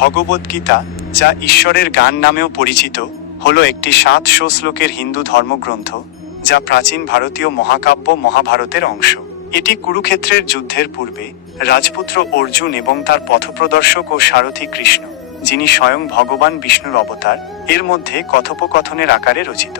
ভগবদ্গীতা যা ঈশ্বরের গান নামেও পরিচিত, হলো একটি সাতশো শ্লোকের হিন্দু ধর্মগ্রন্থ, যা প্রাচীন ভারতীয় মহাকাব্য মহাভারতের অংশ। এটি কুরুক্ষেত্রের যুদ্ধের পূর্বে, রাজপুত্র অর্জুন এবং তার পথপ্রদর্শক ও সারথী কৃষ্ণ, যিনি স্বয়ং ভগবান বিষ্ণুর অবতার, এর মধ্যে কথোপকথনের আকারে রচিত।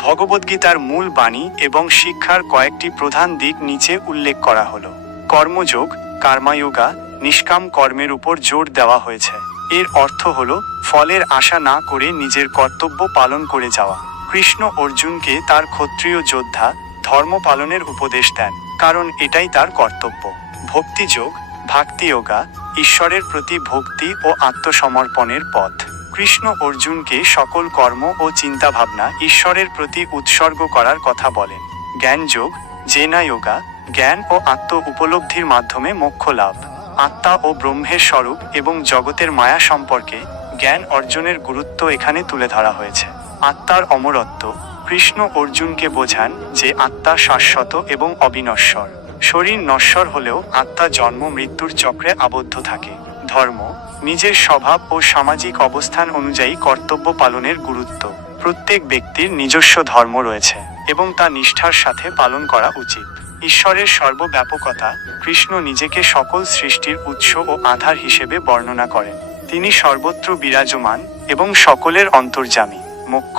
ভগবদ্গীতার মূল বাণী এবং শিক্ষার কয়েকটি প্রধান দিক নিচে উল্লেখ করা হল। কর্মযোগ, কার্মায়োগা, নিষ্কাম কর্মের উপর জোর দেওয়া হয়েছে। এর অর্থ হল, ফলের আশা না করে নিজের কর্তব্য পালন করে যাওয়া। কৃষ্ণ অর্জুনকে তার ক্ষত্রিয় যোদ্ধা ধর্ম পালনের উপদেশ দেন, কারণ এটাই তার কর্তব্য। ভক্তিযোগ, ভাক্তিয়োগা ঈশ্বরের প্রতি ভক্তি ও আত্মসমর্পণের পথ। কৃষ্ণ অর্জুনকে সকল কর্ম ও চিন্তাভাবনা ঈশ্বরের প্রতি উৎসর্গ করার কথা বলেন। জ্ঞানযোগ জেনা যোগা জ্ঞান ও আত্ম উপলব্ধির মাধ্যমে মোক্ষ লাভ। আত্মা ও ব্রহ্মের স্বরূপ এবং জগতের মায়া সম্পর্কে জ্ঞান অর্জনের গুরুত্ব এখানে তুলে ধরা হয়েছে। আত্মার অমরত্ব, কৃষ্ণ অর্জুনকে বোঝান যে আত্মা শাশ্বত এবং অবিনশ্বর। শরীর নশ্বর হলেও আত্মা জন্ম মৃত্যুর চক্রে আবদ্ধ থাকে। ধর্ম, নিজের স্বভাব ও সামাজিক অবস্থান অনুযায়ী কর্তব্য পালনের গুরুত্ব। প্রত্যেক ব্যক্তির নিজস্ব ধর্ম রয়েছে এবং তা নিষ্ঠার সাথে পালন করা উচিত। ঈশ্বরের সর্বব্যাপকতা কৃষ্ণ নিজেকে সকল সৃষ্টির উৎস ও আধার হিসেবে বর্ণনা করেন। তিনি সর্বত্র বিরাজমান এবং সকলের অন্তর্জামী মোক্ষ,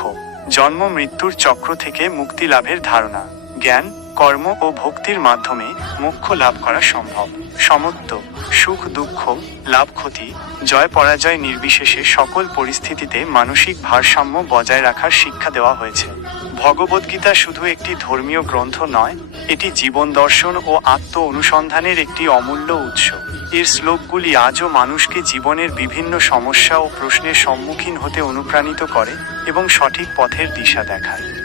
জন্ম মৃত্যুর চক্র থেকে মুক্তি লাভের ধারণা, জ্ঞান কর্ম ও ভক্তির মাধ্যমে মোক্ষ লাভ করা সম্ভব। সমত্ব, সুখ, দুঃখ, লাভ, ক্ষতি, জয়, পরাজয় নির্বিশেষে সকল পরিস্থিতিতে মানসিক ভারসাম্য বজায় রাখার শিক্ষা দেওয়া হয়েছে। ভগবদ্গীতা শুধু একটি ধর্মীয় গ্রন্থ নয়, এটি জীবন দর্শন ও আত্ম অনুসন্ধানের একটি অমূল্য উৎস। এর শ্লোকগুলি আজও মানুষকে জীবনের বিভিন্ন সমস্যা ও প্রশ্নের সম্মুখীন হতে অনুপ্রাণিত করে এবং সঠিক পথের দিশা দেখায়।